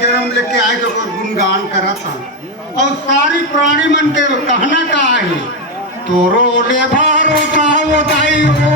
जन्म लेके आए तो गुणगान करा था और सारी प्राणी मन के कहना का है तोरो ले भारो था वो दाई हो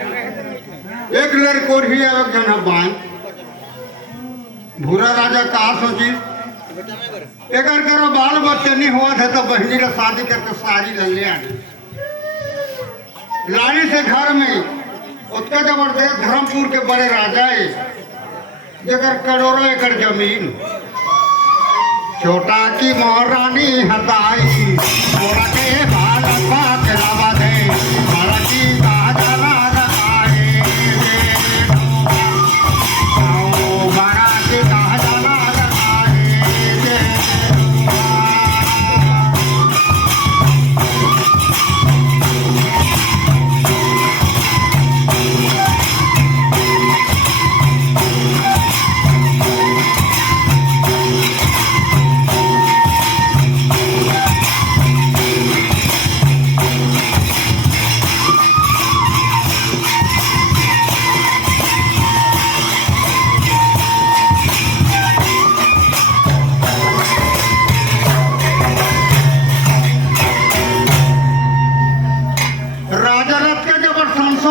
एक लड़कोर ही अलग जना बान भूरा राजा कहा सोची एक करो बाल बच्चे नहीं हुआ थे तो बहनी का शादी करके सारी ले आने लाड़ी से घर में उसका जबरदस्त धर्मपुर के बड़े राजा है जगह करोड़ों एकड़ जमीन छोटा की महारानी हताई छोटा के बाल बात लावा दे महारानी का जला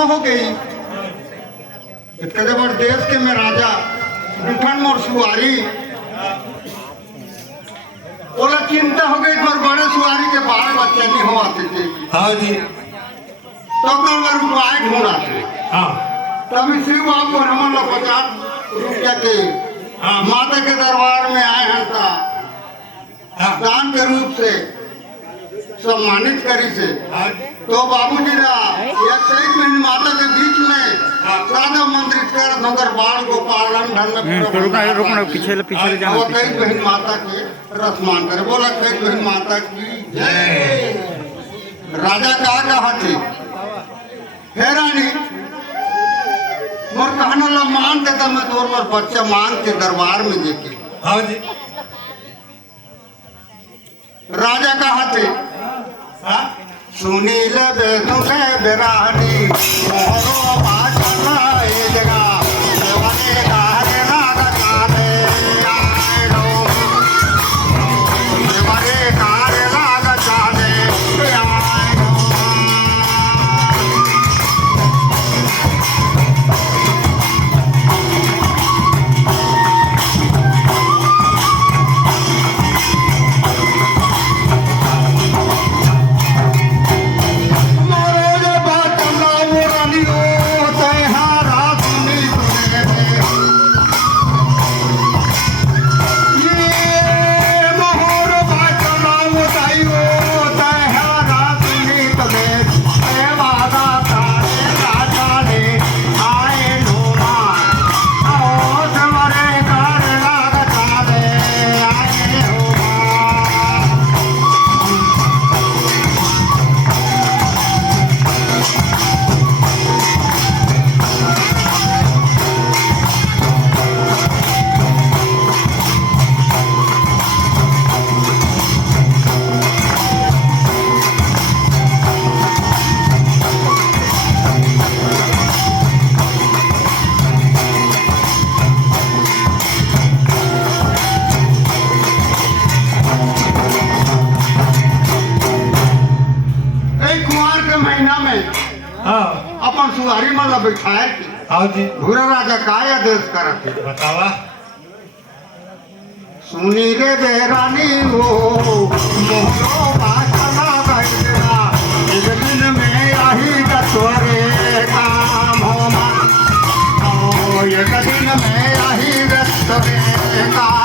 हो गई इतने जबर देश के में राजा विठन मोर सुवारी बोला चिंता हो गई पर बड़े सुवारी के बाल बच्चे नहीं हो आते थे। हाँ जी तो अगर उपाय ढूंढा थे हाँ तभी शिव आपको नमन लो 50 रुपया के माता के दरबार में आए हैं था दान के रूप से सम्मानित करी से तो बाबूजी रा एक सही बहन माता के बीच में सादा मंत्रित कर नगर बाल को पालन ढंग में रुकना पीछे ले जाओ। वो कई बहन माता के रसमान करे बोला कई बहन माता की जय। राजा कहा थे हे रानी मोर कहना ला मान देता मैं तोर मोर बच्चा मांग के दरबार में देके। हाँ जी। राजा कहा थे सुनी ले बेदू ले बेरानी मोहरो बाजना ए जगह देवाने काहे नाग काने आए रो देवाने काहे नाग काने आए रो। अपन सुहारी माला बैठाए हाँ जी। भूरा राजा का आदेश करत बतावा। सुनी रे बेरानी हो मोहरो बाजना बैठना एक दिन में आही दसवरे काम हो एक दिन में आही दसवरे काम